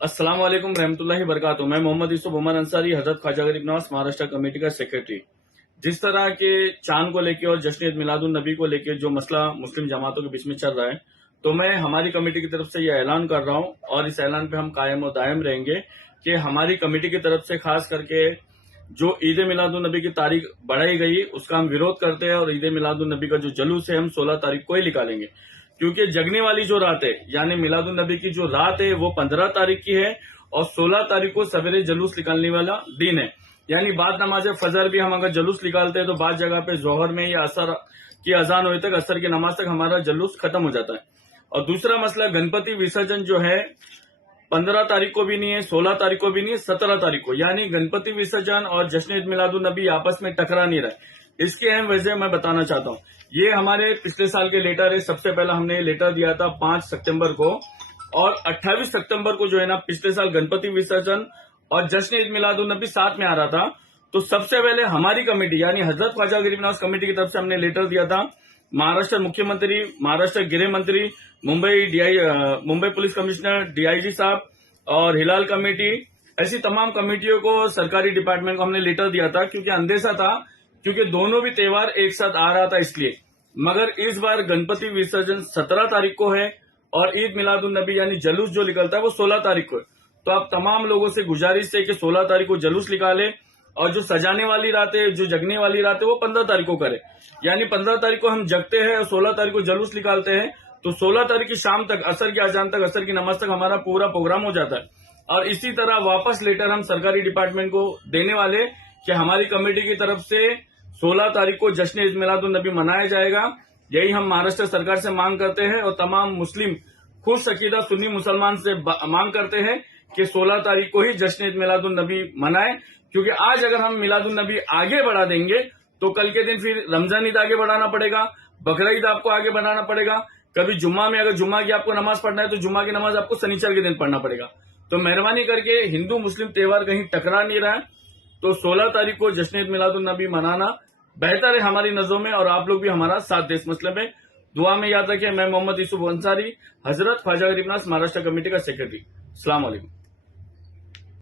अस्सलाम वालेकुम रहमतुल्लाहि बरकातुहू। मैं मोहम्मद यूसुफ उमर अंसारी, हजरत ख्वाजा गरीब नवाज महाराष्ट्र कमेटी का सेक्रेटरी। जिस तरह के चांद को लेकर और जश्न ईद मिलादुन नबी को लेकर जो मसला मुस्लिम जमातों के बीच में चल रहा है, तो मैं हमारी कमेटी की तरफ से यह ऐलान कर रहा हूं और इस ऐलान पे हम कायम और दायम रहेंगे कि हमारी कमेटी की तरफ से खास करके जो ईद मिलादुन नबी की तारीख बढ़ाई गई उसका हम विरोध करते हैं और ईद मिलादुन नबी का जो जुलूस है हम 16 तारीख को ही निकालेंगे, क्योंकि जगने वाली जो रात है यानी मिलादुन नबी की जो रात है वो 15 तारीख की है और 16 तारीख को सवेरे जुलूस निकालने वाला दिन है। यानी बाद नमाज फजर भी हम अगर जुलूस निकालते हैं तो बाद जगह पे जोहर में या असर की अजान होने तक, असर की नमाज तक हमारा जुलूस खत्म हो जाता है। और दूसरा मसला, गणपति विसर्जन जो है 15 तारीख को भी नहीं है, 16 तारीख को भी नहीं है, 17 तारीख को, यानी गणपति विसर्जन और जश्न ईद मिलादुन नबी आपस में टकरा नहीं रहा। इसकी अहम वजह मैं बताना चाहता हूँ। ये हमारे पिछले साल के लेटर है। सबसे पहला हमने लेटर दिया था 5 सितंबर को और 28 सितंबर को जो है ना, पिछले साल गणपति विसर्जन और जश्न ईद मिलादुन नबी साथ में आ रहा था। तो सबसे पहले हमारी कमेटी यानी हजरत ख्वाजा गरीब नवाज कमेटी की तरफ से हमने लेटर दिया था महाराष्ट्र मुख्यमंत्री, महाराष्ट्र गृह मंत्री, मुंबई पुलिस कमिश्नर, डीआईजी साहब और हिलाल कमेटी, ऐसी तमाम कमेटियों को, सरकारी डिपार्टमेंट को हमने लेटर दिया था, क्योंकि अंदेशा था, क्योंकि दोनों भी त्योहार एक साथ आ रहा था इसलिए। मगर इस बार गणपति विसर्जन 17 तारीख को है और ईद मिलादुन नबी यानी जुलूस जो निकलता है वो 16 तारीख को है। तो आप तमाम लोगों से गुजारिश है कि 16 तारीख को जुलूस निकाले और जो सजाने वाली रात है, जो जगने वाली रात है, वो 15 तारीख को करे। यानी 15 तारीख को हम जगते हैं और 16 तारीख को जुलूस निकालते हैं, तो 16 तारीख की शाम तक, असर की अजान तक, असर की नमाज तक हमारा पूरा प्रोग्राम हो जाता है। और इसी तरह वापस लेटर हम सरकारी डिपार्टमेंट को देने वाले कि हमारी कमेटी की तरफ से 16 तारीख को जश्न ईद मिलादुन नबी मनाया जाएगा। यही हम महाराष्ट्र सरकार से मांग करते हैं और तमाम मुस्लिम खुश अकीदा सुन्नी मुसलमान से मांग करते हैं कि 16 तारीख को ही जश्न ईद मिलादुन नबी मनाएं, क्योंकि आज अगर हम मिलादुन नबी आगे बढ़ा देंगे तो कल के दिन फिर रमजान ईद आगे बढ़ाना पड़ेगा, बकरा ईद आपको आगे बढ़ाना पड़ेगा। कभी जुम्मा में अगर जुम्मा की आपको नमाज पढ़ना है तो जुम्मा की नमाज आपको शनिचर के दिन पढ़ना पड़ेगा। तो मेहरबानी करके हिंदू मुस्लिम त्योहार कहीं टकरा नहीं रहा है, तो 16 तारीख को जश्न ईद मिलादुन नबी मनाना बेहतर है हमारी नजरों में और आप लोग भी हमारा साथ दे इस मसले में। दुआ में याद रखें। मैं मोहम्मद यूसुफ अंसारी, हजरत ख्वाजा गरीब नवाज महाराष्ट्र कमेटी का सेक्रेटरी। अस्सलाम वालेकुम।